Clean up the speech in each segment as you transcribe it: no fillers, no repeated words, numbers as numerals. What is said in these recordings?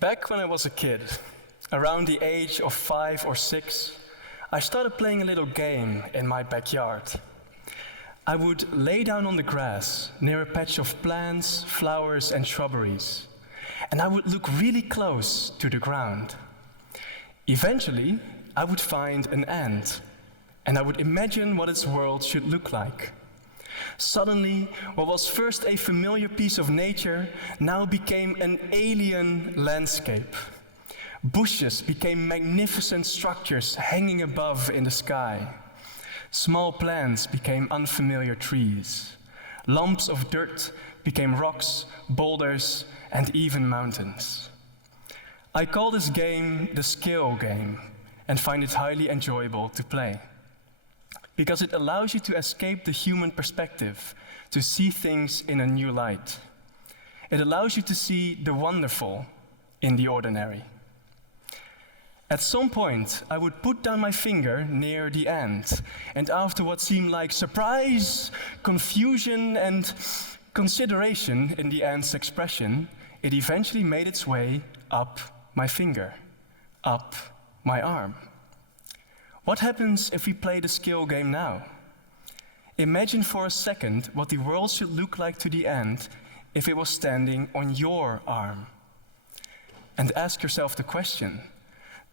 Back when I was a kid, around the age of 5 or 6, I started playing a little game in my backyard. I would lay down on the grass near a patch of plants, flowers and shrubberies, and I would look really close to the ground. Eventually, I would find an ant, and I would imagine what its world should look like. Suddenly, what was first a familiar piece of nature now became an alien landscape. Bushes became magnificent structures hanging above in the sky. Small plants became unfamiliar trees. Lumps of dirt became rocks, boulders, and even mountains. I call this game the scale game and find it highly enjoyable to play, because it allows you to escape the human perspective, to see things in a new light. It allows you to see the wonderful in the ordinary. At some point, I would put down my finger near the ant, and after what seemed like surprise, confusion, and consideration in the ant's expression, it eventually made its way up my finger, up my arm. What happens if we play the skill game now? Imagine for a second what the world should look like to the ant if it was standing on your arm. And ask yourself the question,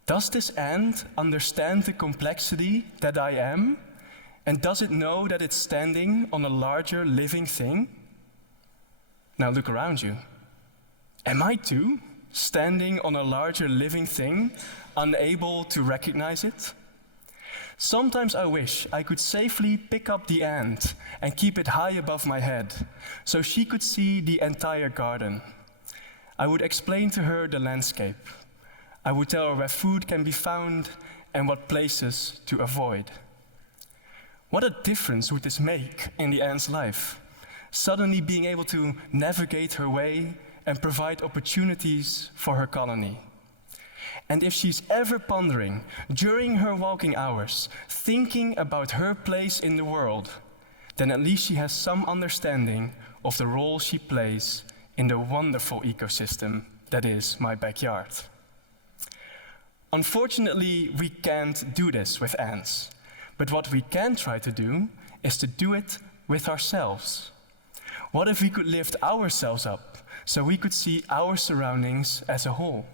does this ant understand the complexity that I am? And does it know that it's standing on a larger living thing? Now look around you. Am I too standing on a larger living thing, unable to recognize it? Sometimes I wish I could safely pick up the ant and keep it high above my head, so she could see the entire garden. I would explain to her the landscape. I would tell her where food can be found and what places to avoid. What a difference would this make in the ant's life? Suddenly being able to navigate her way and provide opportunities for her colony. And if she's ever pondering during her walking hours, thinking about her place in the world, then at least she has some understanding of the role she plays in the wonderful ecosystem that is my backyard. Unfortunately, we can't do this with ants, but what we can try to do is to do it with ourselves. What if we could lift ourselves up so we could see our surroundings as a whole?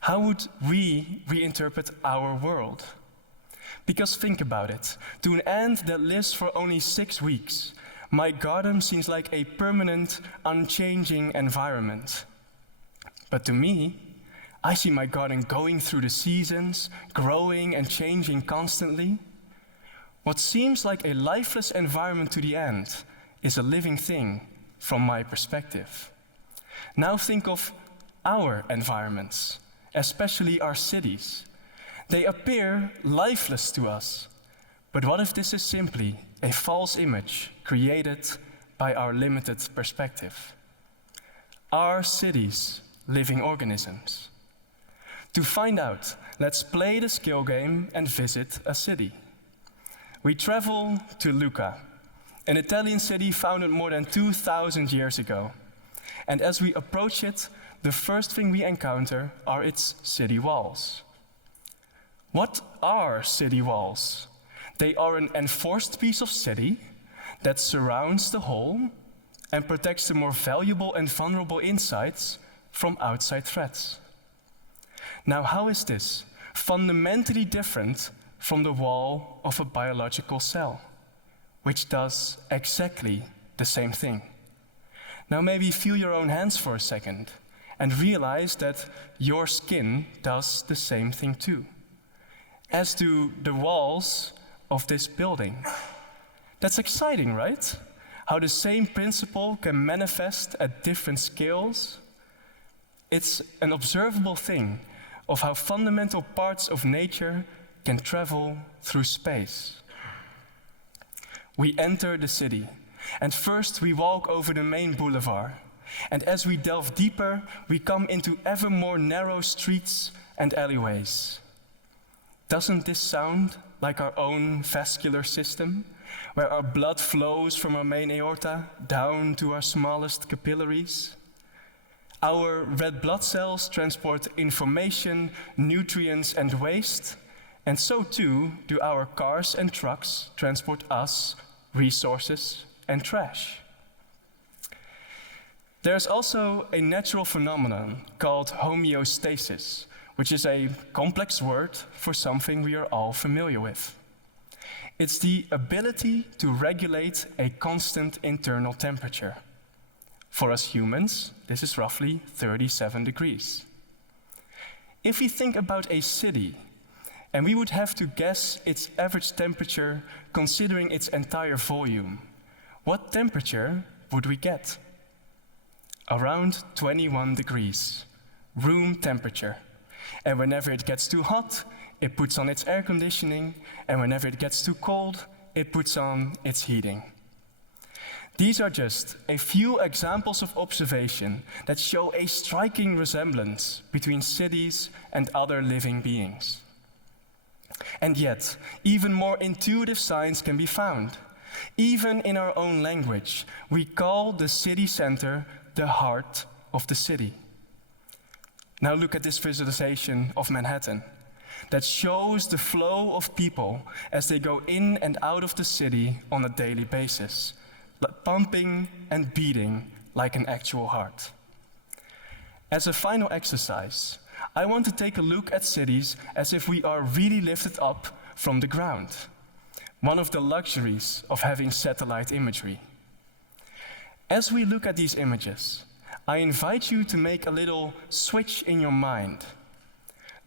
How would we reinterpret our world? Because think about it, to an ant that lives for only 6 weeks, my garden seems like a permanent, unchanging environment. But to me, I see my garden going through the seasons, growing and changing constantly. What seems like a lifeless environment to the ant is a living thing from my perspective. Now think of our environments, especially our cities. They appear lifeless to us, but what if this is simply a false image created by our limited perspective? Are cities living organisms? To find out, let's play the skill game and visit a city. We travel to Lucca, an Italian city founded more than 2,000 years ago. And as we approach it, the first thing we encounter are its city walls. What are city walls? They are an enforced piece of city that surrounds the whole and protects the more valuable and vulnerable insides from outside threats. Now, how is this fundamentally different from the wall of a biological cell, which does exactly the same thing? Now maybe feel your own hands for a second and realize that your skin does the same thing too, as do the walls of this building. That's exciting, right? How the same principle can manifest at different scales. It's an observable thing of how fundamental parts of nature can travel through space. We enter the city, and first we walk over the main boulevard. And as we delve deeper, we come into ever more narrow streets and alleyways. Doesn't this sound like our own vascular system, where our blood flows from our main aorta down to our smallest capillaries? Our red blood cells transport information, nutrients, and waste, and so too do our cars and trucks transport us, resources, and trash. There's also a natural phenomenon called homeostasis, which is a complex word for something we are all familiar with. It's the ability to regulate a constant internal temperature. For us humans, this is roughly 37 degrees. If we think about a city, and we would have to guess its average temperature considering its entire volume, what temperature would we get? Around 21 degrees, room temperature. And whenever it gets too hot, it puts on its air conditioning, and whenever it gets too cold, it puts on its heating. These are just a few examples of observation that show a striking resemblance between cities and other living beings. And yet, even more intuitive signs can be found. Even in our own language, we call the city center the heart of the city. Now look at this visualization of Manhattan that shows the flow of people as they go in and out of the city on a daily basis, pumping and beating like an actual heart. As a final exercise, I want to take a look at cities as if we are really lifted up from the ground, one of the luxuries of having satellite imagery. As we look at these images, I invite you to make a little switch in your mind.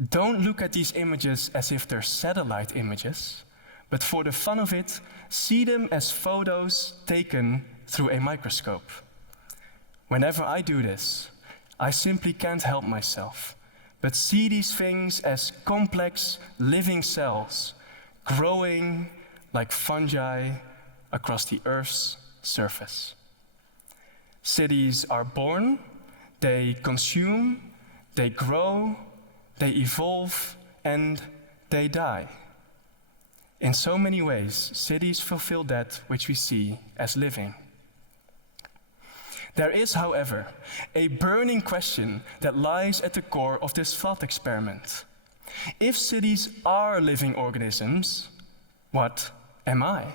Don't look at these images as if they're satellite images, but for the fun of it, see them as photos taken through a microscope. Whenever I do this, I simply can't help myself, but see these things as complex living cells growing like fungi across the Earth's surface. Cities are born, they consume, they grow, they evolve, and they die. In so many ways, cities fulfill that which we see as living. There is, however, a burning question that lies at the core of this thought experiment. If cities are living organisms, what am I?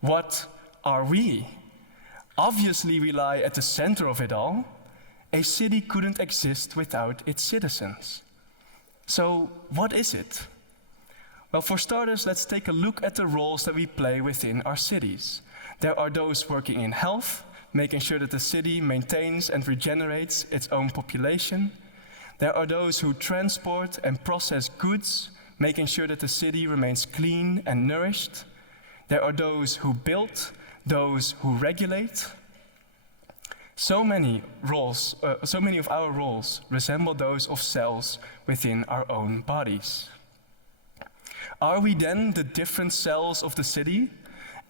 What are we? Obviously, we lie at the center of it all. A city couldn't exist without its citizens. So, what is it? Well, for starters, let's take a look at the roles that we play within our cities. There are those working in health, making sure that the city maintains and regenerates its own population. There are those who transport and process goods, making sure that the city remains clean and nourished. There are those who build, those who regulate. So many of our roles resemble those of cells within our own bodies. Are we then the different cells of the city,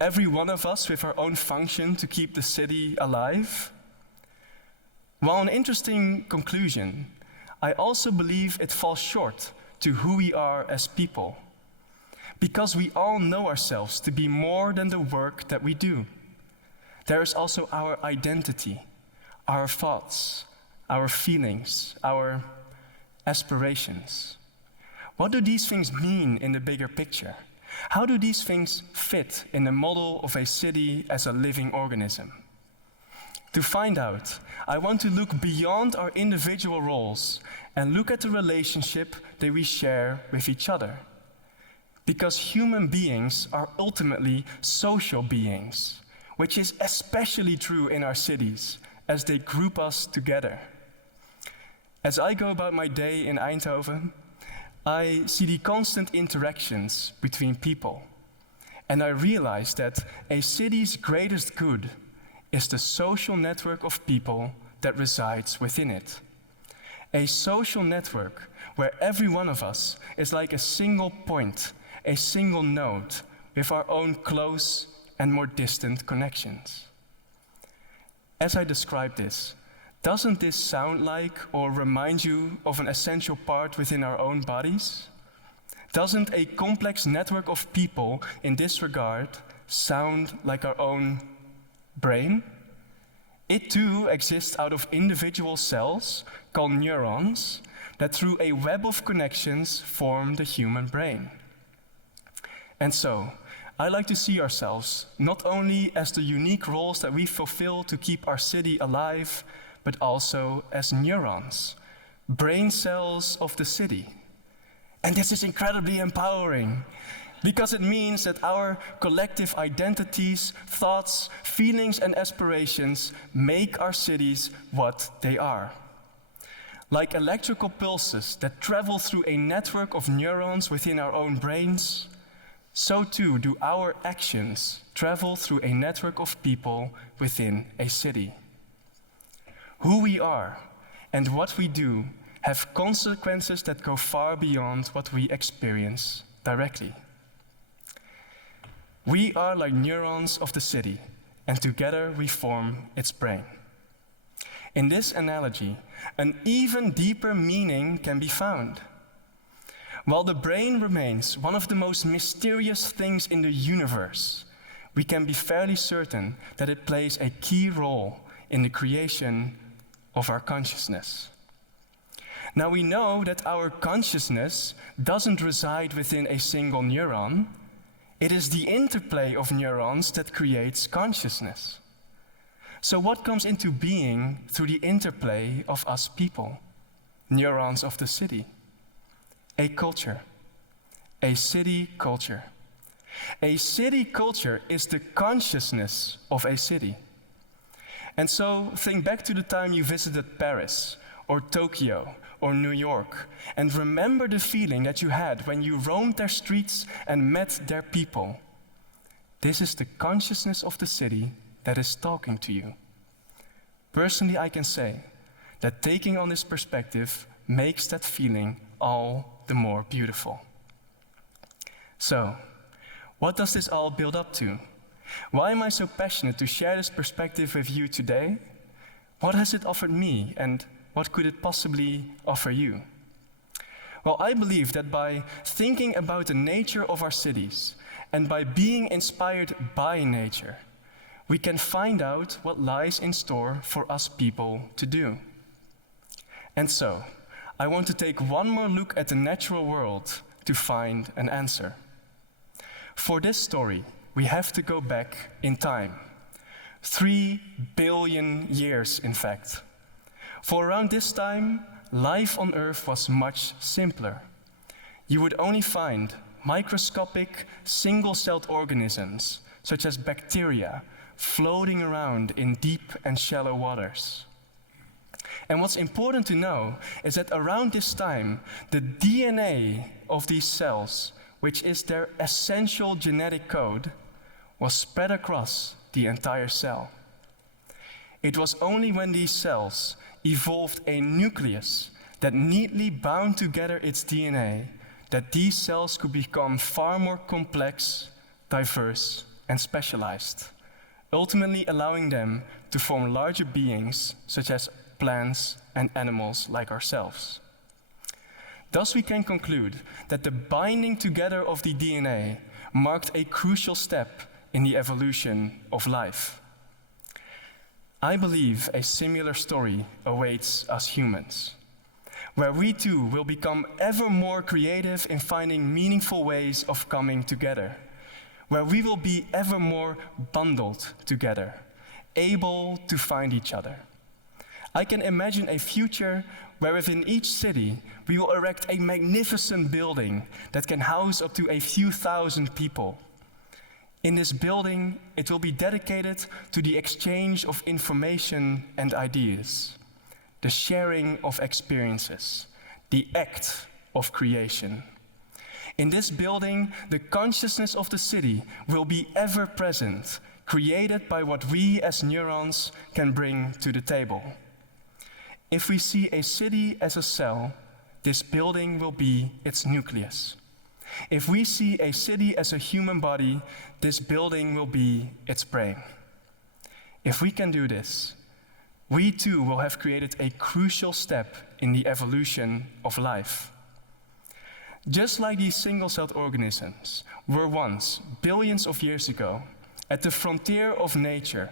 every one of us with our own function to keep the city alive? While an interesting conclusion, I also believe it falls short to who we are as people, because we all know ourselves to be more than the work that we do. There is also our identity, our thoughts, our feelings, our aspirations. What do these things mean in the bigger picture? How do these things fit in the model of a city as a living organism? To find out, I want to look beyond our individual roles and look at the relationship that we share with each other. Because human beings are ultimately social beings, which is especially true in our cities as they group us together. As I go about my day in Eindhoven, I see the constant interactions between people, and I realize that a city's greatest good is the social network of people that resides within it. A social network where every one of us is like a single point, a single node with our own close and more distant connections. As I describe this, doesn't this sound like or remind you of an essential part within our own bodies? Doesn't a complex network of people in this regard sound like our own brain? It too exists out of individual cells called neurons that through a web of connections form the human brain. And so, I like to see ourselves not only as the unique roles that we fulfill to keep our city alive, but also as neurons, brain cells of the city. And this is incredibly empowering, because it means that our collective identities, thoughts, feelings, and aspirations make our cities what they are. Like electrical pulses that travel through a network of neurons within our own brains, so too do our actions travel through a network of people within a city. Who we are and what we do have consequences that go far beyond what we experience directly. We are like neurons of the city, and together we form its brain. In this analogy, an even deeper meaning can be found. While the brain remains one of the most mysterious things in the universe, we can be fairly certain that it plays a key role in the creation of our consciousness. Now we know that our consciousness doesn't reside within a single neuron. It is the interplay of neurons that creates consciousness. So what comes into being through the interplay of us people, neurons of the city? A culture, a city culture. A city culture is the consciousness of a city. And so think back to the time you visited Paris or Tokyo or New York, and remember the feeling that you had when you roamed their streets and met their people. This is the consciousness of the city that is talking to you. Personally, I can say that taking on this perspective makes that feeling all the more beautiful. So, what does this all build up to? Why am I so passionate to share this perspective with you today? What has it offered me, and what could it possibly offer you? Well, I believe that by thinking about the nature of our cities and by being inspired by nature, we can find out what lies in store for us people to do. And so, I want to take one more look at the natural world to find an answer. For this story, we have to go back in time. 3 billion years, in fact. For around this time, life on Earth was much simpler. You would only find microscopic, single-celled organisms, such as bacteria, floating around in deep and shallow waters. And what's important to know is that around this time, the DNA of these cells, which is their essential genetic code, was spread across the entire cell. It was only when these cells evolved a nucleus that neatly bound together its DNA that these cells could become far more complex, diverse, and specialized, ultimately allowing them to form larger beings such as plants and animals like ourselves. Thus we can conclude that the binding together of the DNA marked a crucial step in the evolution of life. I believe a similar story awaits us humans, where we too will become ever more creative in finding meaningful ways of coming together, where we will be ever more bundled together, able to find each other. I can imagine a future where within each city we will erect a magnificent building that can house up to a few thousand people. In this building, it will be dedicated to the exchange of information and ideas, the sharing of experiences, the act of creation. In this building, the consciousness of the city will be ever present, created by what we as neurons can bring to the table. If we see a city as a cell, this building will be its nucleus. If we see a city as a human body, this building will be its brain. If we can do this, we too will have created a crucial step in the evolution of life. Just like these single-celled organisms were once, billions of years ago, at the frontier of nature,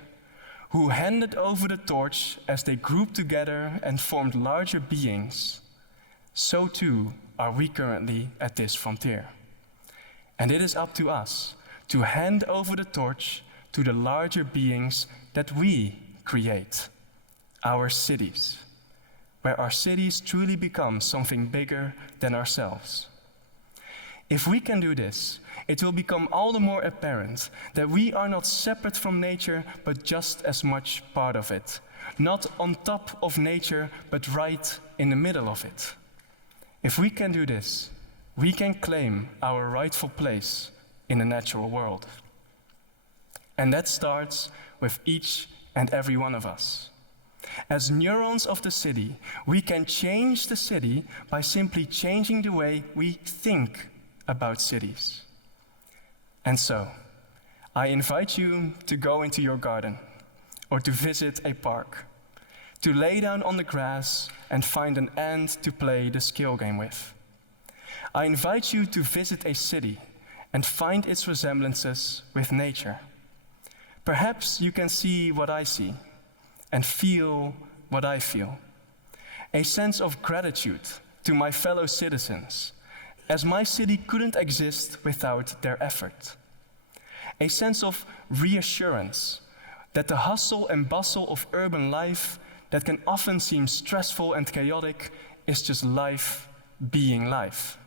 who handed over the torch as they grouped together and formed larger beings, so too are we currently at this frontier. And it is up to us to hand over the torch to the larger beings that we create, our cities, where our cities truly become something bigger than ourselves. If we can do this, it will become all the more apparent that we are not separate from nature, but just as much part of it. Not on top of nature, but right in the middle of it. If we can do this, we can claim our rightful place in the natural world. And that starts with each and every one of us. As neurons of the city, we can change the city by simply changing the way we think about cities. And so, I invite you to go into your garden or to visit a park, to lay down on the grass and find an ant to play the skill game with. I invite you to visit a city and find its resemblances with nature. Perhaps you can see what I see and feel what I feel. A sense of gratitude to my fellow citizens, as my city couldn't exist without their effort. A sense of reassurance that the hustle and bustle of urban life that can often seem stressful and chaotic is just life being life,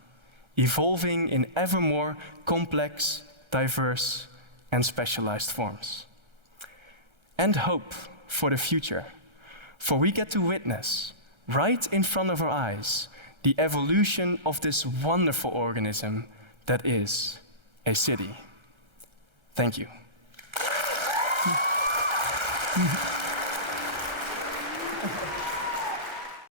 evolving in ever more complex, diverse, and specialized forms. And hope for the future, for we get to witness, right in front of our eyes, the evolution of this wonderful organism that is a city. Thank you.